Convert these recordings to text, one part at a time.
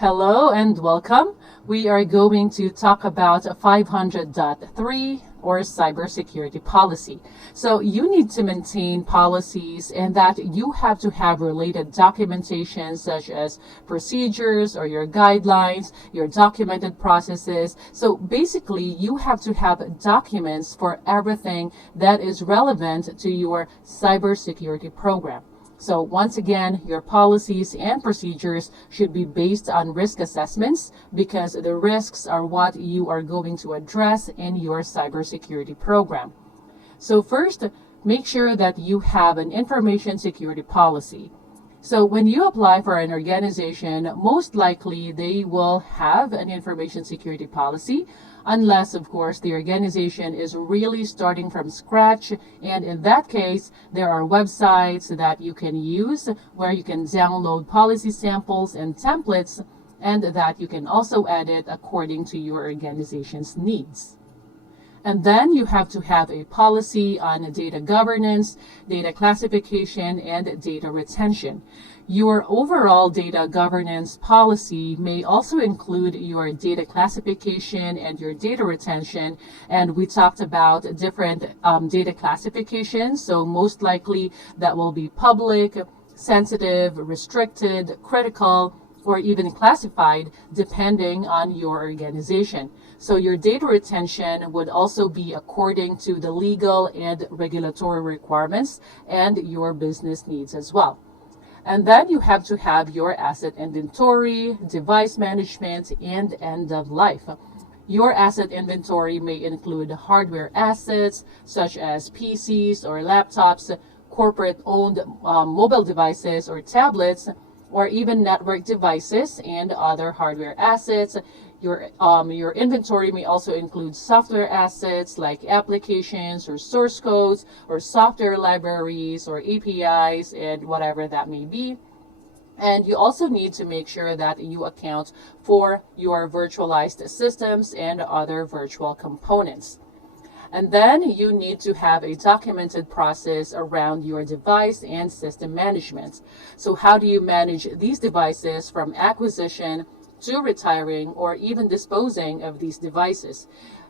Hello and welcome. We are going to talk about 500.3 or cybersecurity policy. So you need to maintain policies and that you have to have related documentation such as procedures or your guidelines, your documented processes. So basically you have to have documents for everything that is relevant to your cybersecurity program. So once again, your policies and procedures should be based on risk assessments because the risks are what you are going to address in your cybersecurity program. So first, make sure that you have an information security policy. So when you apply for an organization, most likely they will have an information security policy, unless, of course, the organization is really starting from scratch. And in that case, there are websites that you can use where you can download policy samples and templates, and that you can also edit according to your organization's needs. And then you have to have a policy on data governance, data classification, and data retention. Your overall data governance policy may also include your data classification and your data retention. And we talked about different data classifications. So most likely that will be public, sensitive, restricted, critical, or even classified depending on your organization. So your data retention would also be according to the legal and regulatory requirements and your business needs as well. And then you have to have your asset inventory, device management, and end of life. Your asset inventory may include hardware assets such as PCs or laptops, corporate-owned mobile devices or tablets, or even network devices and other hardware assets. Your inventory may also include software assets like applications or source codes or software libraries or APIs and whatever that may be. And you also need to make sure that you account for your virtualized systems and other virtual components. And then you need to have a documented process around your device and system management. So how do you manage these devices from acquisition to retiring or even disposing of these devices?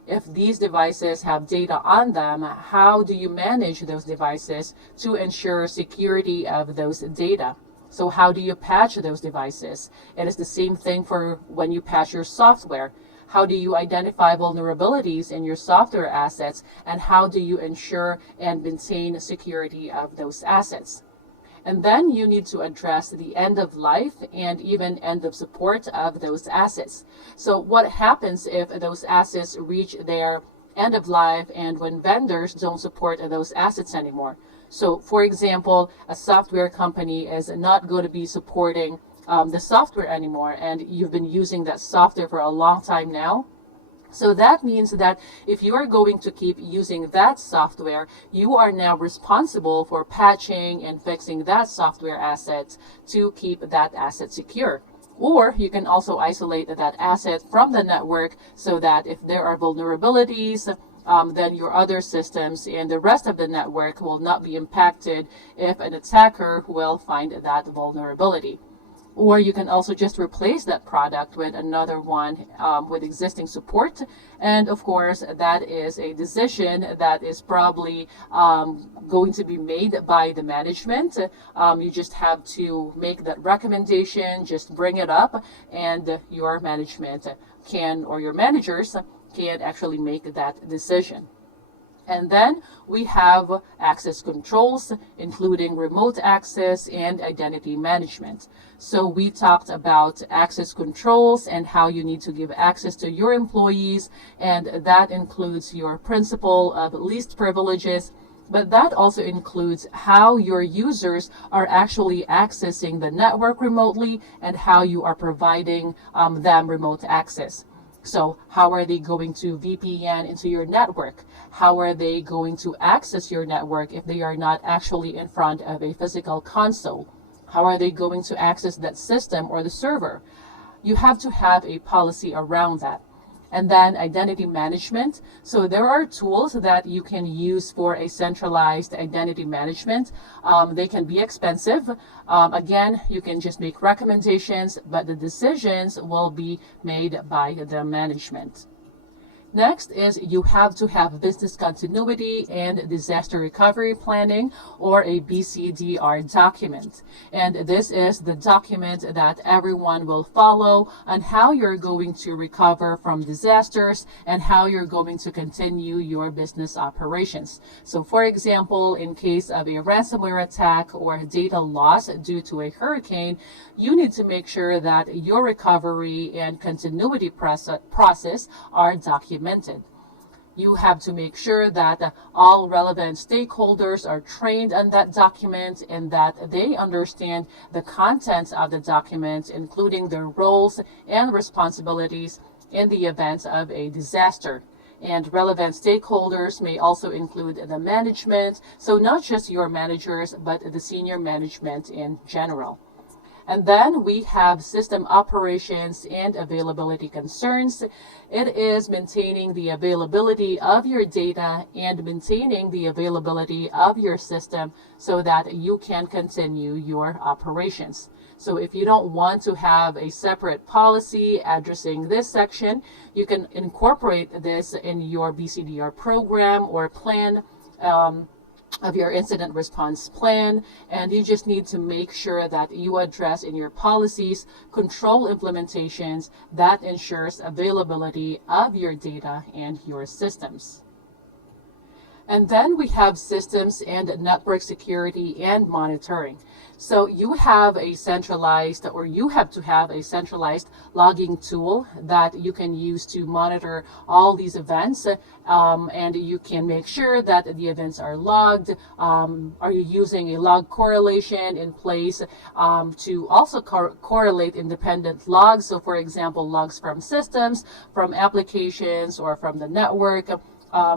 If these devices have data on them, how do you manage those devices to ensure security of those data? So how do you patch those devices? It is the same thing for when you patch your software. How do you identify vulnerabilities in your software assets, and how do you ensure and maintain security of those assets? And then you need to address the end of life and even end of support of those assets. So what happens if those assets reach their end of life and when vendors don't support those assets anymore? So for example, a software company is not going to be supporting the software anymore, and you've been using that software for a long time now. So that means that if you are going to keep using that software, you are now responsible for patching and fixing that software asset to keep that asset secure. Or you can also isolate that asset from the network so that if there are vulnerabilities, then your other systems and the rest of the network will not be impacted if an attacker will find that vulnerability. Or you can also just replace that product with another one with existing support. And of course, that is a decision that is probably going to be made by the management. You just have to make that recommendation, just bring it up, and your management can, or your managers can actually make that decision. And then we have access controls, including remote access and identity management. So we talked about access controls and how you need to give access to your employees, and that includes your principle of least privileges, but that also includes how your users are actually accessing the network remotely and how you are providing them remote access. So how are they going to VPN into your network? How are they going to access your network if they are not actually in front of a physical console? How are they going to access that system or the server? You have to have a policy around that. And then identity management. So there are tools that you can use for a centralized identity management. They can be expensive. Again, you can just make recommendations, but the decisions will be made by the management. Next is you have to have business continuity and disaster recovery planning, or a BCDR document. And this is the document that everyone will follow on how you're going to recover from disasters and how you're going to continue your business operations. So for example, in case of a ransomware attack or data loss due to a hurricane, you need to make sure that your recovery and continuity process are documented. You have to make sure that all relevant stakeholders are trained on that document and that they understand the contents of the document, including their roles and responsibilities in the event of a disaster. And relevant stakeholders may also include the management, so not just your managers, but the senior management in general. And then we have system operations and availability concerns. It is maintaining the availability of your data and maintaining the availability of your system so that you can continue your operations. So if you don't want to have a separate policy addressing this section, you can incorporate this in your BCDR program or plan of your incident response plan, and you just need to make sure that you address in your policies control implementations that ensures availability of your data and your systems. And then we have systems and network security and monitoring. So you have a centralized, or you have to have a centralized logging tool that you can use to monitor all these events, and you can make sure that the events are logged. Are you using a log correlation in place to also correlate independent logs? So for example, logs from systems, from applications, or from the network.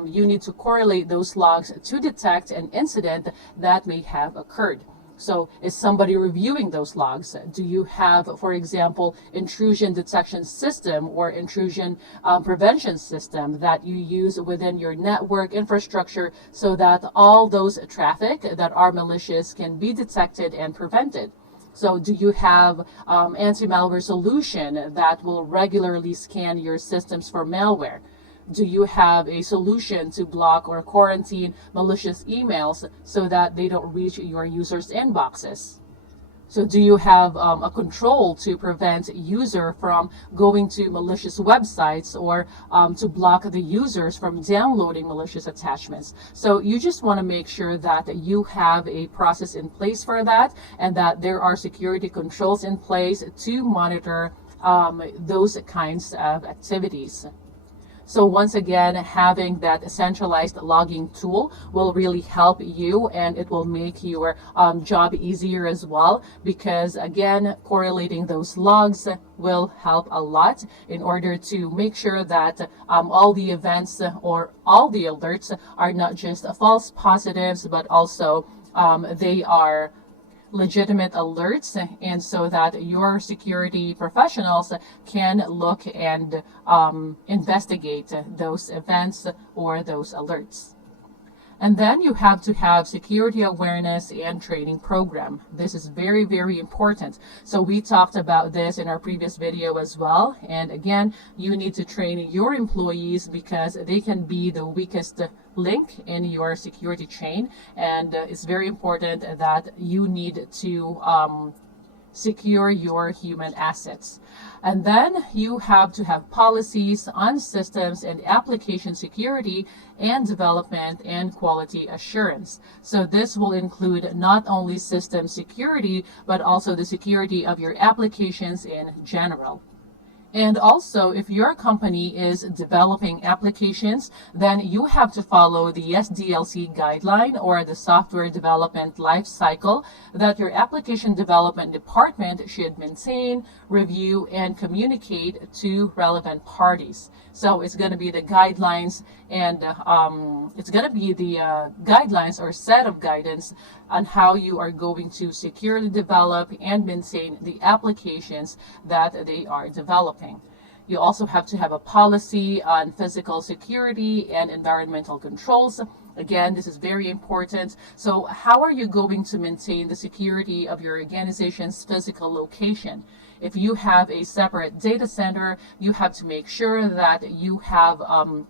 You need to correlate those logs to detect an incident that may have occurred. So is somebody reviewing those logs? Do you have, for example, intrusion detection system or intrusion prevention system that you use within your network infrastructure so that all those traffic that are malicious can be detected and prevented? So do you have anti-malware solution that will regularly scan your systems for malware? Do you have a solution to block or quarantine malicious emails so that they don't reach your users' inboxes? So do you have a control to prevent user from going to malicious websites, or to block the users from downloading malicious attachments? So you just want to make sure that you have a process in place for that, and that there are security controls in place to monitor those kinds of activities. So once again, having that centralized logging tool will really help you, and it will make your job easier as well, because again, correlating those logs will help a lot in order to make sure that all the events or all the alerts are not just false positives, but also they are legitimate alerts, and so that your security professionals can look and investigate those events or those alerts. And then you have to have security awareness and training program. This is very, very important. So we talked about this in our previous video as well. And again, you need to train your employees because they can be the weakest link in your security chain. And it's very important that you need to secure your human assets. And then you have to have policies on systems and application security and development and quality assurance. So this will include not only system security, but also the security of your applications in general. And also, if your company is developing applications, then you have to follow the SDLC guideline, or the software development life cycle, that your application development department should maintain, review, and communicate to relevant parties. So it's going to be the guidelines, and it's going to be the guidelines or set of guidance on how you are going to securely develop and maintain the applications that they are developing. You also have to have a policy on physical security and environmental controls. Again, this is very important. So how are you going to maintain the security of your organization's physical location? If you have a separate data center, you have to make sure that you have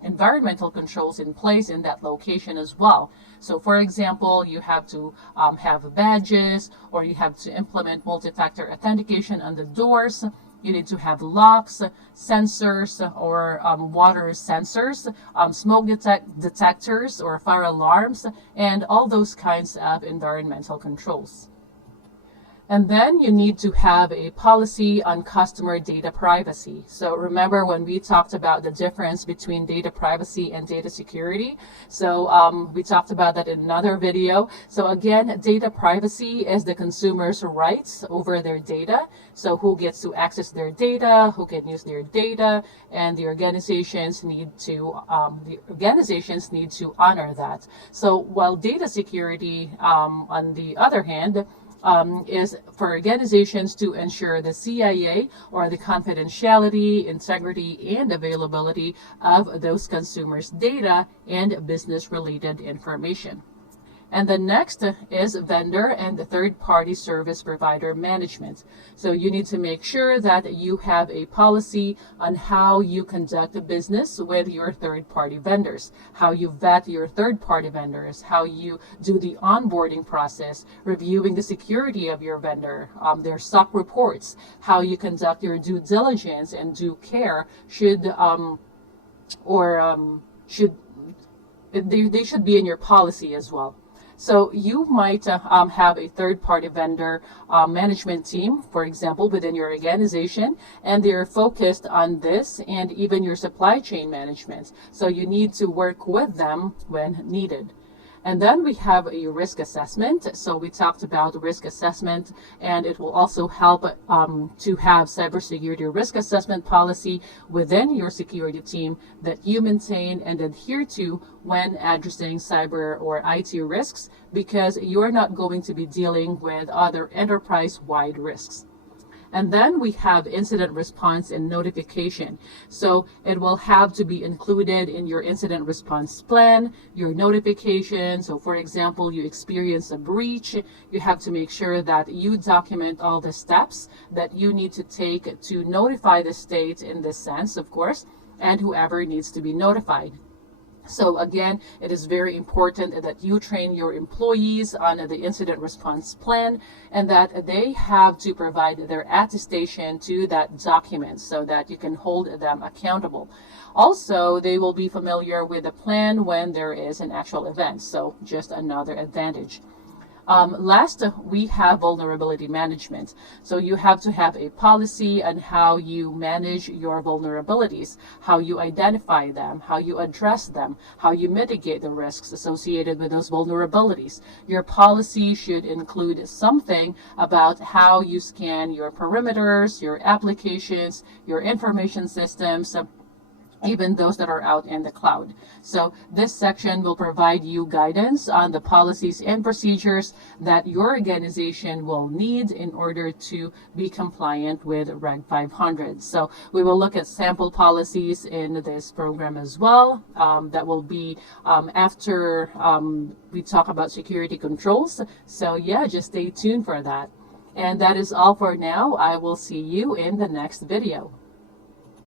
environmental controls in place in that location as well. So for example, you have to have badges, or you have to implement multi-factor authentication on the doors. You need to have locks, sensors, or water sensors, smoke detectors or fire alarms, and all those kinds of environmental controls. And then you need to have a policy on customer data privacy. So remember when we talked about the difference between data privacy and data security? So we talked about that in another video. So again, data privacy is the consumer's rights over their data. So who gets to access their data, who can use their data, and the organizations need to honor that. So while data security, on the other hand, is for organizations to ensure the CIA, or the confidentiality, integrity, and availability of those consumers' data and business-related information. And the next is vendor and the third-party service provider management. So you need to make sure that you have a policy on how you conduct business with your third-party vendors, how you vet your third-party vendors, how you do the onboarding process, reviewing the security of your vendor, their SOC reports, how you conduct your due diligence and due care they should be in your policy as well. So you might have a third-party vendor management team, for example, within your organization, and they're focused on this and even your supply chain management. So you need to work with them when needed. And then we have a risk assessment. So we talked about risk assessment, and it will also help to have cybersecurity risk assessment policy within your security team that you maintain and adhere to when addressing cyber or IT risks, because you're not going to be dealing with other enterprise-wide risks. And then we have incident response and notification. So it will have to be included in your incident response plan, your notification. So for example, you experience a breach, you have to make sure that you document all the steps that you need to take to notify the state in this sense, of course, and whoever needs to be notified. So again, it is very important that you train your employees on the incident response plan, and that they have to provide their attestation to that document so that you can hold them accountable. Also, they will be familiar with the plan when there is an actual event. So just another advantage. Last, we have vulnerability management. So you have to have a policy on how you manage your vulnerabilities, how you identify them, how you address them, how you mitigate the risks associated with those vulnerabilities. Your policy should include something about how you scan your perimeters, your applications, your information systems, even those that are out in the cloud. So this section will provide you guidance on the policies and procedures that your organization will need in order to be compliant with Reg 500. So we will look at sample policies in this program as well. That will be after we talk about security controls. So yeah, just stay tuned for that. And that is all for now. I will see you in the next video.